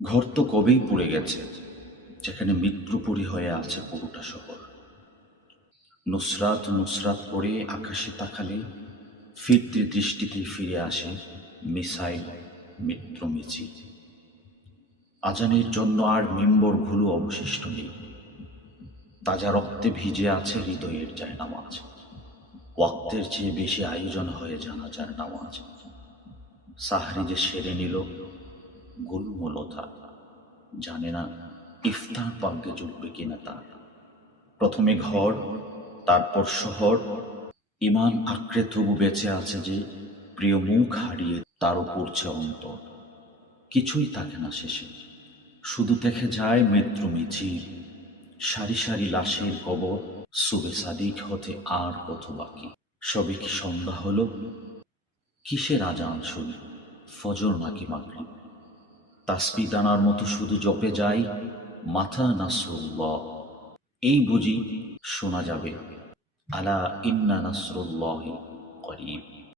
ঘর তো কবেই পুড়ে গেছে, যেখানে মৃত্যুপুরী হয়ে আছে পুরোটা শহর। নুসরাত নুসরাত পড়ে আকাশে তাকালে ফিরতে দৃষ্টিতে ফিরে আসে মিসাইল, মিত্রমিচি। আজানের জন্য আর মিম্বরগুলো অবশিষ্ট নেই। তাজা রক্তে ভিজে আছে হৃদয়ের জায়নামাজ। ওয়াক্তের চেয়ে বেশি আয়োজন হয়ে জানাজার নামাজ। সাহরি যে সেরে নিল গুলমুলতা, জানে না ইফতার পাগ্যে জুটবে কিনা তার। প্রথমে ঘর, তারপর শহর। ইমান আঁকড়ে তবু বেঁচে আছে যে, প্রিয় মুখ হারিয়ে তারও পড়ছে অন্তর। কিছুই থাকে না শেষে, শুধু দেখে যায় মৃত্যু মিছিল, সারি সারি লাশের কবর। সুবে সাদিক হতে আর কত বাকি। সবে কি সন্ধ্যা হলো? কিসের আজান শুনি? ফজর নাকি মাগরিব? তাসবি দানার মতো শুধু জপে যাই, মাথা নাসরুল্লাহ। এই বুঝি শোনা যাবে, আলা ইন্না নাসরুল্লাহি করিব।